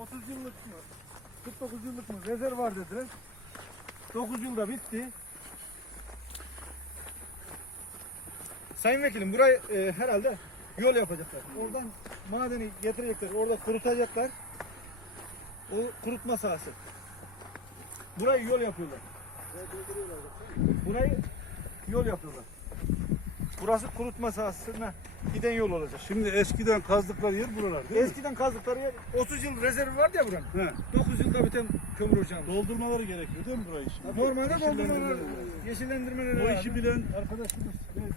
30 yıllık mı? 49 yıllık mı? Rezervar dediler. 9 yılda bitti. Sayın Vekilim burayı e, herhalde yol yapacaklar. Oradan madeni getirecekler. Orada kurutacaklar. O kurutma sahası. Burayı yol yapıyorlar. Burayı yol yapıyorlar. Burası kurutma sahasına giden yol olacak. Şimdi eskiden kazdıkları yer buralar değil mi? Eskiden kazdıkları yer 30 yıl rezervi vardı ya buranın. He. 9 yılda biten kömür ocağı. Doldurmaları gerekiyor değil mi burayı şimdi? Normalde Yeşillendirmeleri doldurmalar, lazım. yeşillendirmeleri O lazım. işi bilen arkadaşımız neydi?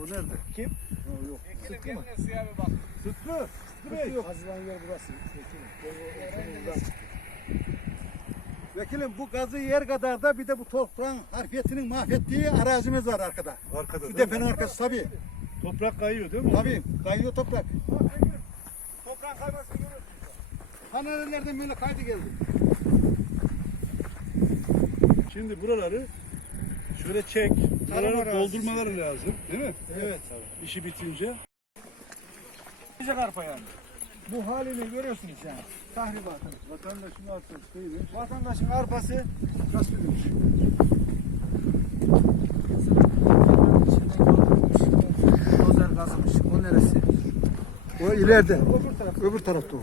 O nerede? Kim? Ha, yok. Sıtkı mı? Sıtkı. Sıtkı Bey. Kazılan yer burası. Vekilim bu gazı yer kadar da bir de bu toprağın harfiyetinin mahvettiği arazimiz var arkada. Arkada Şu depenin arkası tabii. Toprak kayıyor değil mi? Tabii kayıyor toprak. Toprağın kaymasını görüyorsun. Hani nereden böyle kaydı geldi. Şimdi buraları şöyle çek. Buraları doldurmaları lazım. Değil mi? Evet. İşi bitince. Sıcak arpa yani. Bu halini görüyorsunuz yani. Tahribatını. Vatandaşın arsası değil mi? Vatandaşın arpası gasp edilmiş. Dozer kazmış. O neresi? O ileride. Öbür taraf. Öbür tarafta o.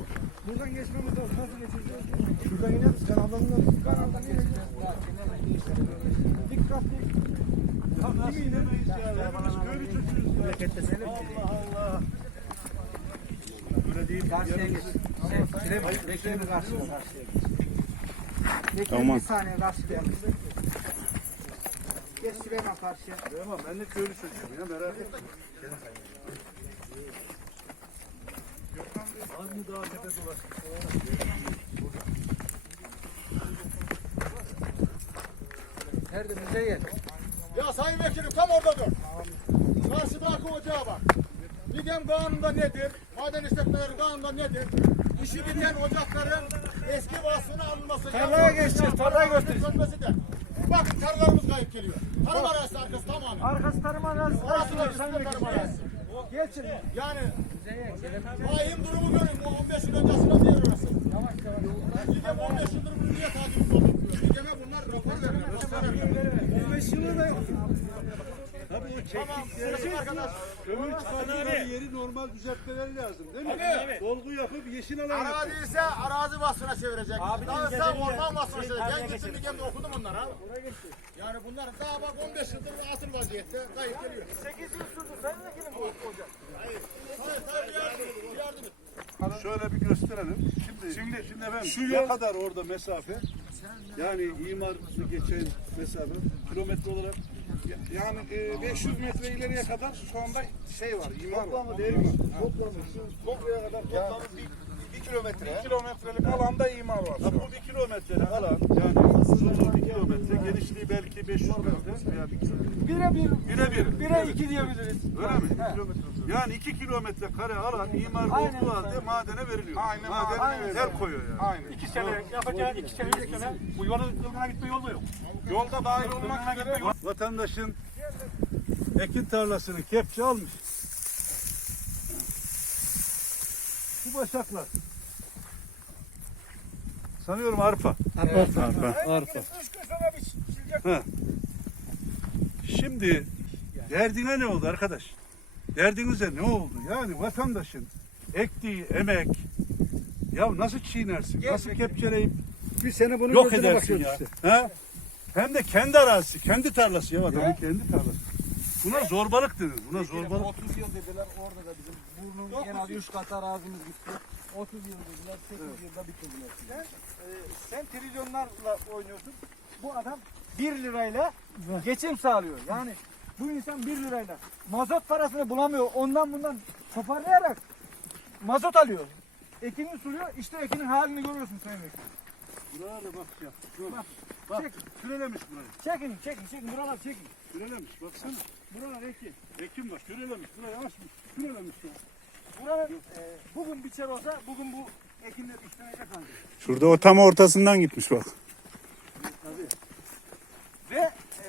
Buradan geçmemiz lazım. Nasıl geçeceğiz? Şuradan ineriz. Kanaldan ineriz. Kanaldan ineriz. Dikkatli. Nasıl inemeyiz ya? Hepimiz köylü çocuğuyuz ya. Allah Allah. Değil. Karşıya geç. Karşıya, Tamam. bir saniye karşıya. Geç Süleyman karşıya. Tamam ben de köylü çocuğuyum ya merak etme. Az mı daha tepe dolaş? Nerede Müzeyyen? Ya sayın vekilim tam orada dur. Midem kanunda nedir? Maden işletmeleri kanunda nedir? İşi biten ocakların eski vasfına alınması. Tarlaya geçeceğiz, tarlayı göstereceğiz. Bakın tarlalarımız kayıp geliyor. Tarım arazisi arkası tamamen. Arkası tarım arazisi. Orası da üstünde tarım arazisi. Geçin. Yani vahim durumu görün. Bu 15 yıl öncesinde diyor orası. Midem 15 yıldır bunu niye takip ediyor? Midem'e bunlar rapor veriyor. Rapor veriyor. 15 yılı da o Tamam, çektikleri sırası arkadaş. kömür çıkardıkları yeri normal düzeltmeleri lazım değil mi? Tabii. Dolgu yapıp yeşil alan. Arazi ise arazi vasfına çevirecek. Daha ise orman vasfına çevirecek. Ben gittim bir gemde okudum onları ha. Yani bunlar daha bak 15 yıldır atıl vaziyette. Kayıp geliyor. 8 yıl sürdü. Sayın Vekilim bu ocak. Hayır, hayır bir yardım yardım et. Şöyle bir gösterelim. Şimdi, şimdi, şimdi efendim şu ne kadar orada mesafe? Yani imarlı geçen mesafe kilometre olarak Yani e, 500 metre ileriye kadar şu anda şey var, imar var. toplamı değil mi? Toplamı şu kompleye kadar toplamı bir kilometre. 1 kilometrelik alanda imar var. Ha, bu bir kilometrelik alan yani uzunluğu bir kilometre, genişliği belki 500 metre veya bir kilometre. Bire bir, Bire bir. bire iki diyebiliriz. Öyle mi? Yani 2 kilometre kare alan imar olduğu halde madene veriliyor. Aynen, Maden aynen. el koyuyor yani. Aynen. İki sene yapacağı iki sene üç sene bu yolun kılgına gitme yolu yok. Yolda dahil olmak üzere Vatandaşın ekin tarlasını kepçe almış. Bu başaklar. Sanıyorum arpa. Arpa. Arpa. Bir silecek. Ha. Şimdi derdine ne oldu arkadaş? Derdinize ne oldu? Yani vatandaşın ektiği emek ya nasıl çiğnersin? Nasıl kepçeleyip Bir sene bunun yok edersin ya? Ha? Hem de kendi arazisi, kendi tarlası ya adamın kendi tarlası. Buna zorbalık denir. Buna zorbalık. 30 yıl dediler orada da bizim burnun en az 3 kat arazimiz gitti. 30 yıl dediler 8 yılda bitirdiler. Sen, e, sen trilyonlarla oynuyorsun. Bu adam 1 lirayla geçim sağlıyor. Yani bu insan 1 lirayla mazot parasını bulamıyor. Ondan bundan toparlayarak mazot alıyor. Ekini suluyor. İşte ekinin halini görüyorsun Sayın Vekilim. Buraya da bak ya. Bak, bak kürelemiş burayı. Çekin, çekin, çekin. Buralar çekin. Kürelemiş baksana. Buralar ekin. Ekim bak kürelemiş. Burayı açmış. Kürelemiş ya. Buralar e, bugün biçer olsa bugün bu ekinler işlenecek halde. Şurada o tam ortasından gitmiş bak. Ve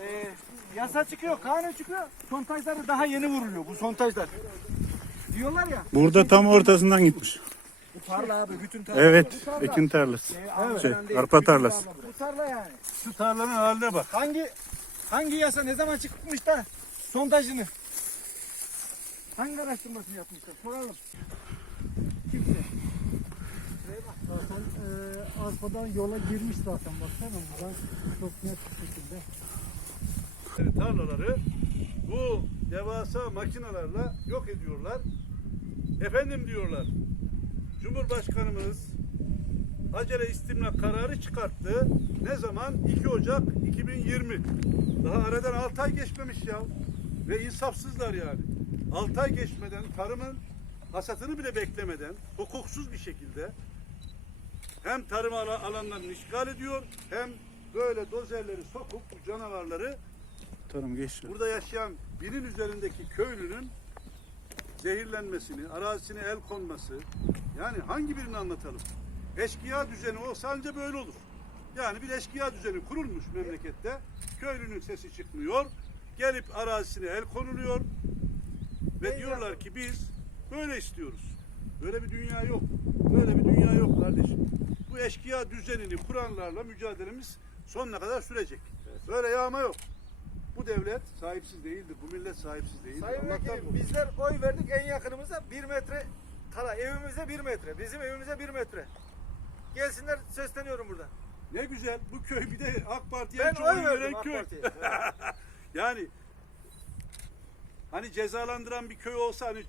e, yasa çıkıyor, kanun çıkıyor. Sontajları daha yeni vuruluyor bu sontajlar. Diyorlar ya. Burada tam ortasından gitmiş. Tarla abi bütün tarla. Evet. Ekin tarlası. Şey, arpa tarlası. Bu tarla yani. Şu tarlanın haline bak. Hangi hangi yasa ne zaman çıkmış da sondajını? Hangi araştırmasını yapmışlar? Soralım. Kimse. Zaten e, arpadan yola girmiş zaten baksana buradan çok net bir şekilde. tarlaları bu devasa makinalarla yok ediyorlar. Efendim diyorlar. Cumhurbaşkanımız acele istimlak kararı çıkarttı. Ne zaman? 2 Ocak 2020. Daha aradan 6 ay geçmemiş ya. Ve insafsızlar yani. 6 ay geçmeden tarımın hasatını bile beklemeden hukuksuz bir şekilde hem tarım ala- alanlarını işgal ediyor hem böyle dozerleri sokup bu canavarları Tarım geçti. burada yaşayan binin üzerindeki köylünün zehirlenmesini, arazisine el konması, yani hangi birini anlatalım? Eşkıya düzeni olsa anca böyle olur. Yani bir eşkıya düzeni kurulmuş memlekette, köylünün sesi çıkmıyor, gelip arazisine el konuluyor ve diyorlar ki biz böyle istiyoruz. Böyle bir dünya yok. Böyle bir dünya yok kardeşim. Bu eşkıya düzenini kuranlarla mücadelemiz sonuna kadar sürecek. Böyle yağma yok. Bu devlet sahipsiz değildir. Bu millet sahipsiz değildir. Sayın Vekilim bizler oy verdik en yakınımıza bir metre kala evimize bir metre bizim evimize bir metre. Gelsinler sesleniyorum buradan. Ne güzel. Bu köy bir de AK Parti'ye Ben çok oy veren AK köy. Yani hani cezalandıran bir köy olsa hani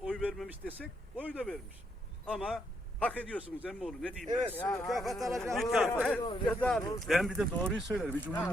oy vermemiş desek oy da vermiş. Ama hak ediyorsunuz Emmoğlu ne diyeyim ben Evet size. mükafat alacağım. Mükafat. Ceza. Ben bir de doğruyu söylerim. Hiç umurumda